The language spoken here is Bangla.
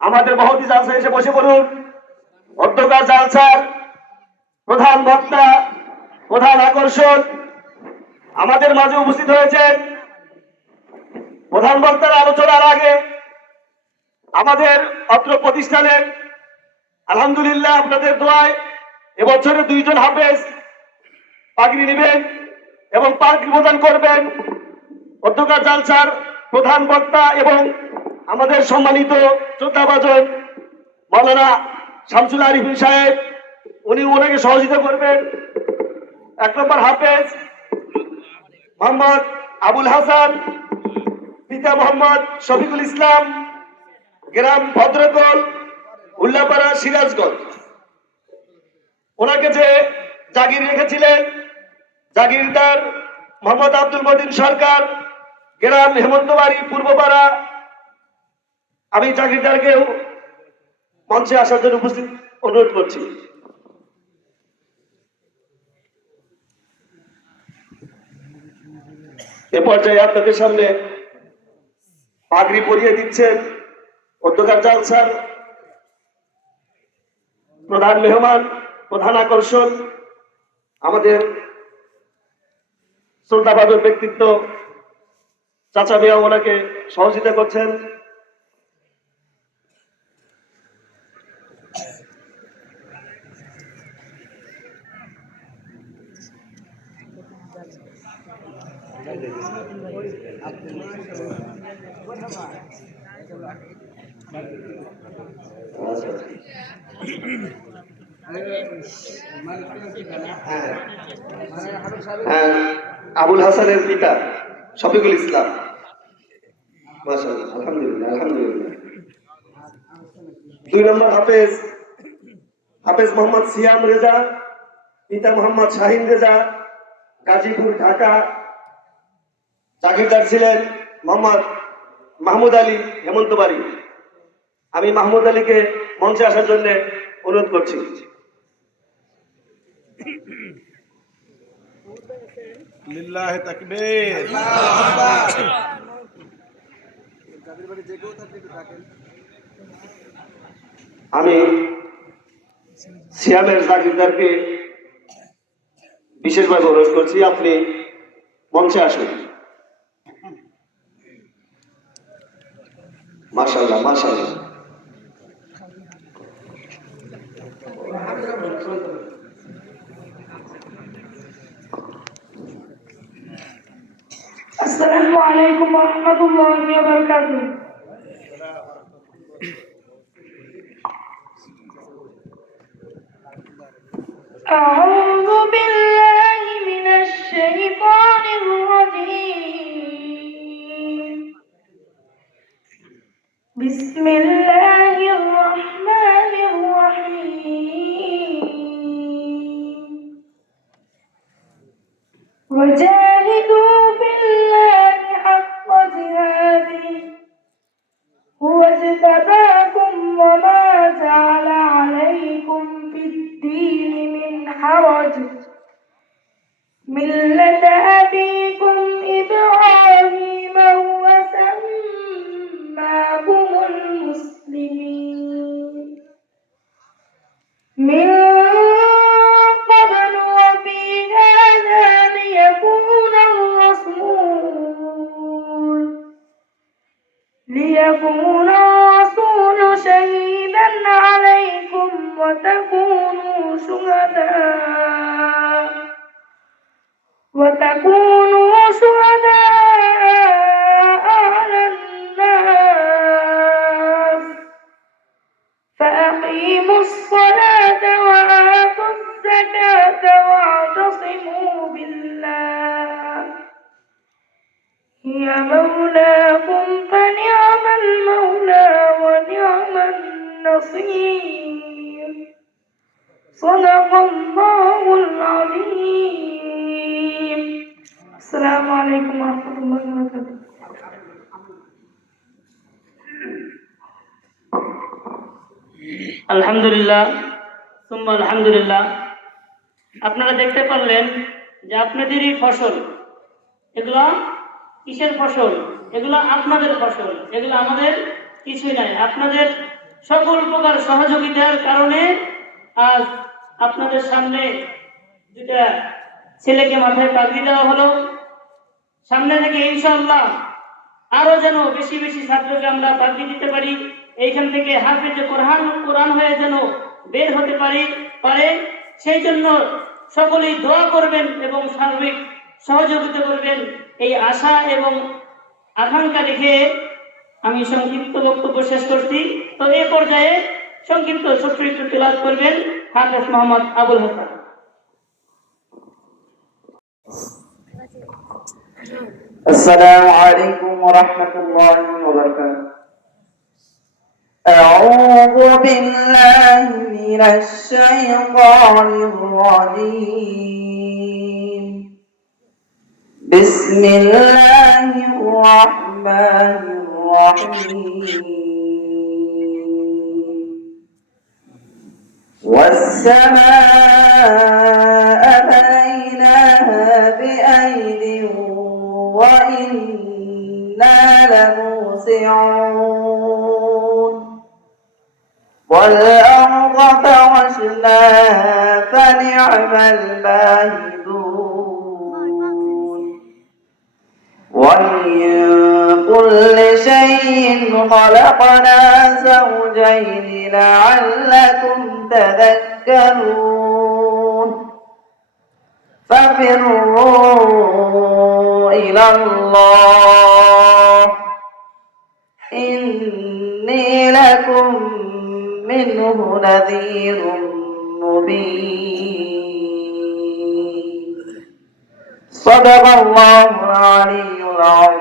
আমাদের মহতি জালসা এসে বসে পড়ুন। অধ্যকার জালসার প্রধান বক্তা, প্রধান আকর্ষণ আমাদের মাঝে উপস্থিত হয়েছেন। প্রধান বক্তার আলোচনার আগে আমাদের অত্র প্রতিষ্ঠানের আলহামদুলিল্লাহ আপনাদের দোয়ায় এবছরে 2 জন হাফেজ পাগড়ি নেবেন এবং পাগড়ি প্রদান করবেন। অধ্যকার জালসার প্রধান বক্তা এবং আমাদের সম্মানিত শ্রদ্ধাভাজন মাওলানা শামসুল আরিফিন সাহেব, উনি ওনাকে সহযোগিতা করবেন। 1 নম্বর হাফেজ মোহাম্মদ আবুল হাসান, পিতা মোহাম্মদ শফিকুল ইসলাম, গ্রাম ভদ্রকল, উল্লাপাড়া, সিরাজগঞ্জ। ওনাকে যে জাগির রেখেছিলেন জাগিরদার মোহাম্মদ আব্দুল মতিন সরকার, গ্রাম হেমন্তবাড়ি, পূর্বপাড়া। আমি জাগিরদারকেও মঞ্চে আসার জন্য উপস্থিত অনুরোধ করছি। এ পর্যায়ে আপনাদের সামনে পাগড়ি পরিয়ে দিচ্ছেন অধ্যকার জালসার প্রধান মেহমান, প্রধান আকর্ষণ আমাদের শ্রদ্ধাভাজন ব্যক্তিত্ব চাচা মিয়া, ওনাকে সহযোগিতা করছেন। আবুল হাসানের পিতা শফিকুল ইসলাম। মাশাআল্লাহ, আলহামদুলিল্লাহ, আলহামদুলিল্লাহ। 2 নম্বর হাফেজ হাফেজ মোহাম্মদ সিয়াম রেজা, পিতা মোহাম্মদ শাহিন রেজা, গাজীপুর, ঢাকা। জাগিরদার ছিলেন মোহাম্মদ মাহমুদ আলী, হেমন্তবাড়ি। আমি মাহমুদ আলীকে মঞ্চে আসার জন্য অনুরোধ করছি। লিল্লাহি তাকবীর। আমি সিয়ামের জাগিরদারকে বিশেষভাবে অনুরোধ করছি, আপনি মঞ্চে আসুন। মাশাআল্লাহ, মাশাআল্লাহ। আসসালামু আলাইকুম ওয়া রাহমাতুল্লাহি ওয়া বারাকাতুহু। আউযু বিল্লাহি মিনাশ শাইতানির রাজীম। বিসমিল্লাহির রাহমানির রাহিম। وجاهدوا بالله حق جهاده هو اجتباكم وما جعل عليكم في الدين من حرج ملة أبيكم إبراهيم هو سماكم المسلمين من قبل وفي هذا ليكون الرسول شهيدا عليكم وتكونوا شهداء على الناس فأقيموا الصلاة وآتوا الزكاة واعتصموا بالله هي مولاكم فنعم المولى ونعم النصير صدق الله العظيم. السلام عليكم ورحمة الله وبركاته. আলহামদুলিল্লাহ, সুম্মা আলহামদুলিল্লাহ। আপনারা দেখতে পারলেন যে আপনাদেরই ফসল, এগুলো কিসের ফসল? এগুলো আপনাদের ফসল, এগুলো আমাদের কিছুই নাই। আপনাদের সকল প্রকার সহযোগিতার কারণে আজ আপনাদের সামনে দুটা ছেলেকে মাথায় পাগড়ি দেওয়া হলো। সামনে থেকে ইনশাআল্লাহ আরো যেন বেশি বেশি ছাত্রকে আমরা পাগড়ি দিতে পারি, এইখান থেকে হাফেজে কোরআন হয়ে যেন বের হতে পারে সেই জন্য সকলেই দোয়া করবেন এবং সার্বিক সহযোগিতা করবেন, এই আশা এবং আকাঙ্ক্ষা রেখে আমি সংক্ষিপ্ত বক্তব্য শেষ করছি। তো এই পর্যায়ে সংক্ষিপ্ত ছোট্ট একটু তেলাওয়াত করবেন হাফেজ মোহাম্মদ আবুল হাসান। السلام عليكم ورحمة الله وبركاته. أعوذ بالله من الشيطان الرجيم. بسم الله الرحمن الرحيم. والسماء بنيناها بأيد وإنا لموسعون. والأرض فرشناها فنعم الماهدون. ومن كل شيء خلقنا زوجين لعلكم تذكرون. ففروا إلى الله إني لكم منه نذير مبين. صدق الله العلي العظيم.